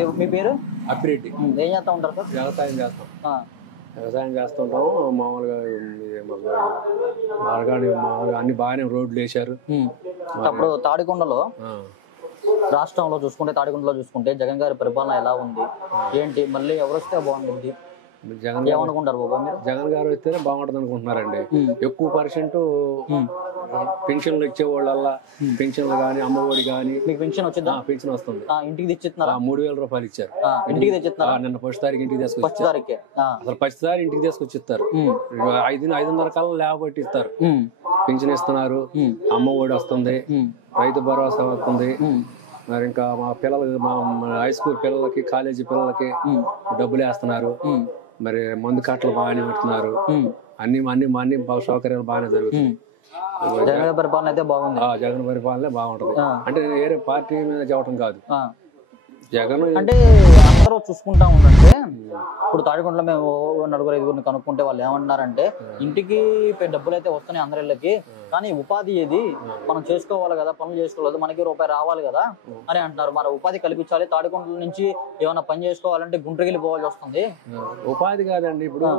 మీ పేరు? అప్పిరెడ్డి. ఏం చేస్తా ఉంటారు సార్? వ్యవసాయం చేస్తాం. వ్యవసాయం చేస్తుంటాము. మామూలుగా మామూలుగా అన్ని బాగానే రోడ్లు వేశారు. అప్పుడు తాడికొండలో రాష్ట్రంలో చూసుకుంటే, తాడికొండలో చూసుకుంటే జగన్ గారి పరిపాలన ఎలా ఉంది ఏంటి, మళ్ళీ ఎవరు వస్తే బాగుంటుంది, జగన్ ఏమనుకుంటారు బాబా మీరు? జగన్ గారు వస్తేనే బాగుంటుంది అనుకుంటున్నారండి. ఎక్కువ % పెన్షన్లు ఇచ్చే వాళ్ళల్లా పెన్షన్లు కానీ అమ్మఒడి కానీ. మీకు పెన్షన్ వచ్చిందా? పెన్షన్ వస్తుంది. ఇంటికి తెచ్చిస్తున్నారా? 3000 రూపాయలు ఇచ్చారు. ఇంటికి తెచ్చిస్తున్నారా? నిన్న ఫస్ట్ తారీఖు ఇంటికి తీసుకొచ్చి అసలు ఫస్ట్ తారీఖు ఇంటికి తీసుకొచ్చి ఇస్తారు. 500 కల్లా లేవబట్టి ఇస్తారు. పెన్షన్ ఇస్తున్నారు, అమ్మఒడి వస్తుంది, రైతు భరోసా వస్తుంది. మరి ఇంకా మా పిల్లలకి, మా హై స్కూల్ పిల్లలకి, కాలేజీ పిల్లలకి డబ్బులు వేస్తున్నారు. మరి మందు కట్టలు బాగానే పెడుతున్నారు. అన్ని సౌకర్యాలు బాగానే జరుగుతుంది. జగన్ పరిపాలన అయితే బాగుంది. జగన్ పరిపాలనే బాగుంటది. అంటే వేరే పార్టీ మీద చెప్పడం కాదు. జగన్ అంటే అందరూ చూసుకుంటా ఉండంటే, ఇప్పుడు తాడికొండలో మేము 4-5 కనుక్కుంటే వాళ్ళు ఏమన్నారంటే, ఇంటికి డబ్బులు అయితే వస్తున్నాయి అందరిళ్ళకి, కానీ ఉపాధి ఏది, మనం చేసుకోవాలి కదా, పనులు చేసుకోలేదు, మనకి రూపాయి రావాలి కదా అని అంటున్నారు. మరి ఉపాధి కల్పించాలి, తాడికొండల నుంచి ఏమైనా పని చేసుకోవాలంటే గుంటూరుకి వెళ్ళిపోవాల్సి వస్తుంది. ఉపాధి కాదండి. ఇప్పుడు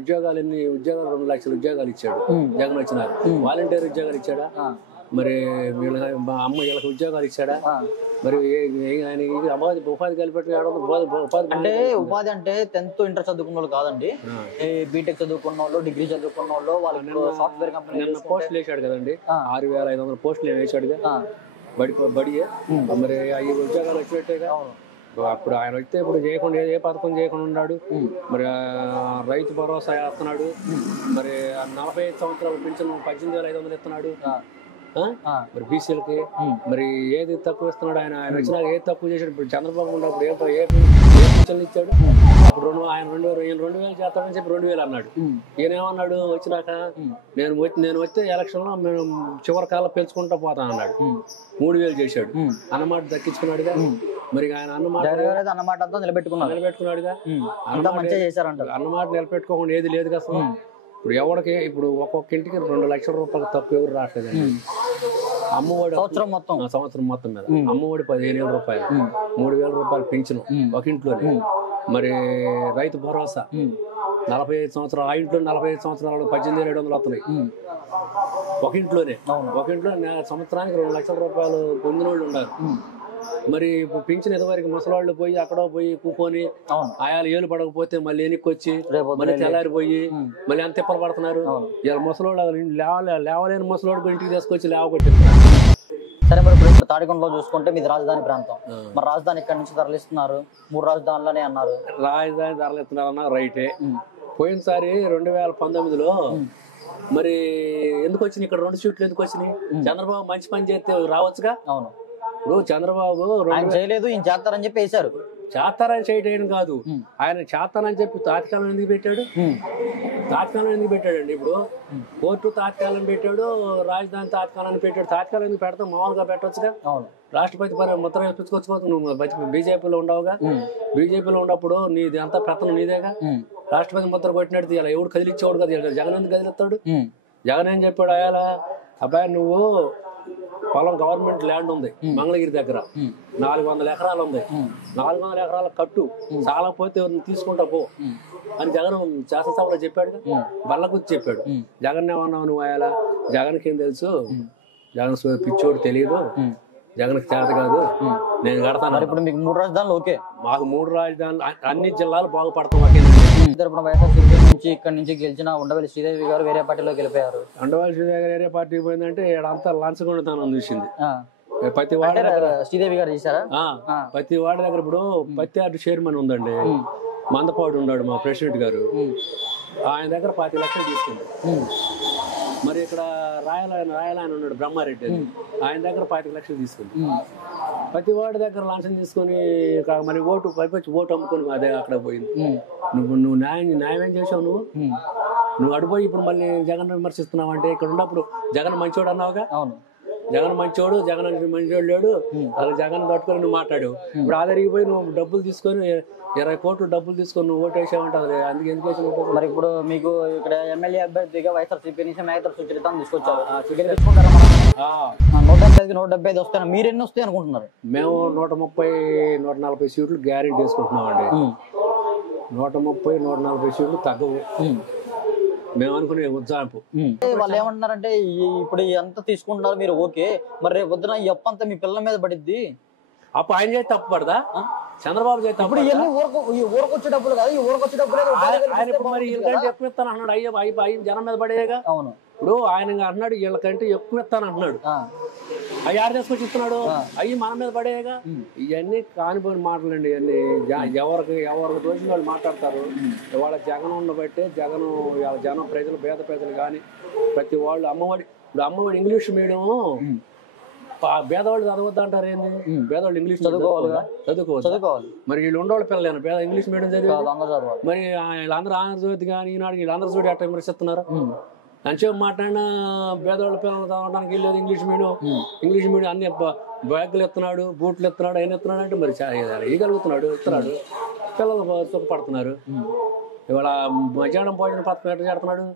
ఉద్యోగాలు 2 లక్షల ఉద్యోగాలు ఇచ్చాడు జగన్ వచ్చినారు. వాలంటీర్ ఉద్యోగాలు ఇచ్చాడా? మరి మా అమ్మ వీళ్ళకి ఉద్యోగాలు ఇచ్చాడా? మరి ఉపాధి కల్పించడం. అంటే ఉపాధి అంటే 10th ఇంటర్ చదువుకున్న వాళ్ళు కాదండి, బీటెక్ చదువుకున్న వాళ్ళు, డిగ్రీ చదువుకున్న వాళ్ళు, వాళ్ళకి సాఫ్ట్వేర్ కంపెనీ పోస్టులు వేసాడు కదండి. 6500 పోస్టులు వేసాడుగా బడి. మరి ఈ ఉద్యోగాలు వచ్చినట్టేగా. అప్పుడు ఆయన వస్తే ఇప్పుడు చేయకుండా ఏ పథకం చేయకుండా ఉన్నాడు. మరి రైతు భరోసా వేస్తున్నాడు. మరి 45 సంవత్సరాల పెన్షన్ 18500 ఇస్తున్నాడు. మరి బీసీలకి మరి ఏది తక్కువ ఇస్తున్నాడు ఆయన? వచ్చినాక ఏది తక్కువ చేశాడు? ఇప్పుడు చంద్రబాబు ఉన్నప్పుడు ఏ పెన్షన్లు ఇచ్చాడు? అప్పుడు ఆయన 2000 చేస్తాడని చెప్పి 2000 అన్నాడు. ఈయనేమన్నాడు వచ్చినాక? నేను వస్తే ఎలక్షన్ లో మేము చివరి కాలం పెంచుకుంటా పోతాను అన్నాడు. 3000 చేశాడు. అన్నమాట దక్కించుకున్నాడుగా. మరి ఆయన అన్నమాట అంతా నిలబెట్టుకున్నాడుగా. అన్నమాట నిలబెట్టుకోకుండా ఏది లేదు అసలు. ఇప్పుడు ఎవరికి ఇప్పుడు ఒక్కొక్క ఇంటికి 2 లక్షల రూపాయలు తప్పు ఎవరు రావట్లేదండి. అమ్మఒడి సంవత్సరం మొత్తం మీద అమ్మఒడి 15,000 రూపాయలు, 3000 రూపాయలు పెంచను ఒక ఇంట్లోనే. మరి రైతు భరోసా 45 సంవత్సరాలు, ఆ ఇంట్లో 45 సంవత్సరాలు 18,700 వస్తున్నాయి ఒక ఇంట్లోనే. ఒక ఇంట్లో సంవత్సరానికి 2 లక్షల రూపాయలు పొందిన వాళ్ళు ఉన్నారు. మరి పింఛన్ ఎదవరికి ముసలాళ్ళు పోయి అక్కడ పోయి కూకొని ఆయాలు ఏలు పడకపోతే మళ్ళీ ఎనిక్కొచ్చి మళ్ళీ తెల్లారిపోయి మళ్ళీ ఎంత తిప్పలు పడుతున్నారు. ఇలా ముసలోళ్ళు లేవలేని ముసలోడు ఇంటికి తీసుకొచ్చి లేవకొట్టిస్తారు. సరే, మరి ఇప్పుడు తాడికొండలో చూసుకుంటే మీది రాజధాని ప్రాంతం. మరి రాజధాని ఇక్కడ నుంచి తరలిస్తున్నారు, 3 రాజధానులనే అన్నారు. రాజధాని తరలిస్తున్నారన్నా రైటే. పోయినసారి 2019లో మరి ఎందుకు వచ్చినాయి ఇక్కడ 2 సీట్లు ఎందుకు వచ్చినాయి? చంద్రబాబు మంచి పని చేస్తే రావచ్చుగా. అవును, ఇప్పుడు చంద్రబాబు చేయలేదు, ఈయన చేస్తారని చెప్పి వేశారు. చేస్తారని చేయటం కాదు, ఆయన చేస్తానని చెప్పి తాత్కాలం ఎందుకు పెట్టాడు? తాత్కాలం ఎందుకు పెట్టాడండి? ఇప్పుడు కోర్టు తాత్కాలం పెట్టాడు, రాజధాని తాత్కాలాన్ని పెట్టాడు. తాత్కాలం ఎందుకు పెడతాం? మామూలుగా పెట్టవచ్చుగా. రాష్ట్రపతి ముద్ర వేపించుకోవచ్చు. నువ్వు బీజేపీలో ఉండవుగా. బీజేపీలో ఉన్నప్పుడు నీది అంతా పెత్తనం నీదేగా. రాష్ట్రపతి ముద్ర కొట్టినట్టు ఇలా ఎవడు కదిలిచ్చేవాడు కదా. జగన్ ఎందుకు కదిలిస్తాడు? జగన్ ఏం చెప్పాడు? అయ్యాలా అబ్బాయి నువ్వు పొలం గవర్నమెంట్ ల్యాండ్ ఉంది మంగళగిరి దగ్గర, 400 ఎకరాలు ఉంది, 400 ఎకరాల కట్టు, చాలా పోతే తీసుకుంటా పో అని జగన్ శాసనసభలో చెప్పాడు. బల్లగుచ్చి చెప్పాడు. జగన్ ఏమన్నావు నువ్వు? అయ్యాలా జగన్కి ఏం తెలుసు? జగన్ పిచ్చోడు తెలియదు, జగన్కి చేత కాదు, నేను కడతాను. ఇప్పుడు మీకు 3 రాజధానులు ఓకే. మాకు 3 రాజధానులు, అన్ని జిల్లాలు బాగుపడతాం. నుంచి ఇక్కడ నుంచి గెలిచిన ఉండవల్లి శ్రీదేవి గారు వేరే పార్టీలోకి వెళ్ళిపోయారు. ఉండవల్లి శ్రీదేవి గారు వేరే పార్టీకి పోయిందంటే అంతా లంచగొండితనం చూసింది. ప్రతి వార్డు శ్రీదేవి గారు చేశారా? ప్రతి వార్డు దగ్గర ఇప్పుడు ప్రతి వార్డు చైర్మన్ ఉందండి, మందపాడు ఉన్నాడు మా ప్రెసిడెంట్ గారు. ఆయన దగ్గర 10 లక్షలు తీసుకుంది. మరి ఇక్కడ రాయలాయన ఉన్నాడు బ్రహ్మారెడ్డి, ఆయన దగ్గర 5 లక్షలు తీసుకుంది. ప్రతి వాడి దగ్గర లంచం తీసుకొని మరి ఓటు పైపొచ్చి ఓటు అమ్ముకొని అదే అక్కడ పోయింది. నువ్వు న్యాయం ఏం చేసావు? నువ్వు అడిపోయి ఇప్పుడు మళ్ళీ జగన్ విమర్శిస్తున్నావు అంటే, ఇక్కడ ఉన్నప్పుడు జగన్ మంచోడు అన్నావుగా. జగన్ మంచోడు, జగన్ మంచోడు లేడు, అసలు జగన్ పట్టుకొని నువ్వు మాట్లాడావు. ఇప్పుడు ఆదరిగిపోయి నువ్వు డబ్బులు తీసుకొని 20 కోట్లు డబ్బులు తీసుకొని నువ్వు ఓటు వేసావంటావు. అందుకే ఎందుకు వేసావు? మరి ఇప్పుడు మీకు ఇక్కడ ఎమ్మెల్యే అభ్యర్థిగా వైఎస్ఆర్సీపీ నుంచి మేకర్ సుచరితను తీసుకొచ్చారు, గెలిపించుకుంటారా? 175కి 175 వస్తాయి. మీరు ఎన్ని వస్తాయి అనుకుంటున్నారు? మేము 130, 140 సీట్లు గ్యారెంటీ వేసుకుంటున్నామండి. 130, 140 సీట్లు తగ్గవు మేము అనుకునే ఉజ్జాయింపు. వాళ్ళు ఏమంటున్నారంటే ఇప్పుడు ఎంత తీసుకుంటున్నారు మీరు, ఓకే, మరి రేపు పొద్దున ఈ అప్పు అంతా మీ పిల్లల మీద పడిద్ది. అప్పుడు ఆయన చేతి తప్పు పడదా? చంద్రబాబు చేతి తప్పు. ఇవన్నీ ఊరకు వచ్చే డబ్బులు కాదు, ఈ ఊరకు వచ్చే డబ్బులు ఆయన ఇప్పుడు మరి వీళ్ళకంటే ఎక్కువ ఇస్తాను అన్నాడు. అయ్యి జనం మీద పడేగా. అవును, ఇప్పుడు ఆయన అన్నాడు వీళ్ళకంటే ఎక్కువ ఇస్తాను అంటున్నాడు. అవి యారు తీసుకొచ్చి ఇస్తున్నాడు? అవి మన మీద పడేగా. ఇవన్నీ కానిపోయిన మాటలండి. ఇవన్నీ ఎవరికి దోషిన వాళ్ళు మాట్లాడతారు. ఇవాళ జగన్ ఉండబట్టే జనం ప్రజలు, పేద ప్రజలు కానీ ప్రతి వాళ్ళు అమ్మఒడి, ఇప్పుడు అమ్మఒడి ఇంగ్లీష్ మీడియం పేదవాళ్ళు చదవద్దు అంటారు. ఏంది పేదవాళ్ళు ఇంగ్లీష్ చదువుకోవాలి. మరి వీళ్ళు ఉండేవాళ్ళు పిల్లలు పేద ఇంగ్లీష్ మీడియం చదివి మరి వీళ్ళందరూ ఆంధ్రజ్యోతి కానీ ఈనాడు వీళ్ళందరూ చూడి అట్లా విమర్శిస్తున్నారు. మంచిగా మాట్లాడినా పేదవాళ్ళ పిల్లలు చదవడానికి వెళ్ళేది ఇంగ్లీష్ మీడియం అన్ని బ్యాగులు ఎత్తున్నాడు, బూట్లు ఎత్తున్నాడు, ఆయన ఎత్తున్నాడు అంటే మరి ఇవ్వగలుగుతున్నాడు, ఇస్తున్నాడు, పిల్లలు సుఖపడుతున్నారు. ఇవాళ మధ్యాహ్నం భోజన పథకం ఎట్లా చేస్తున్నాడు?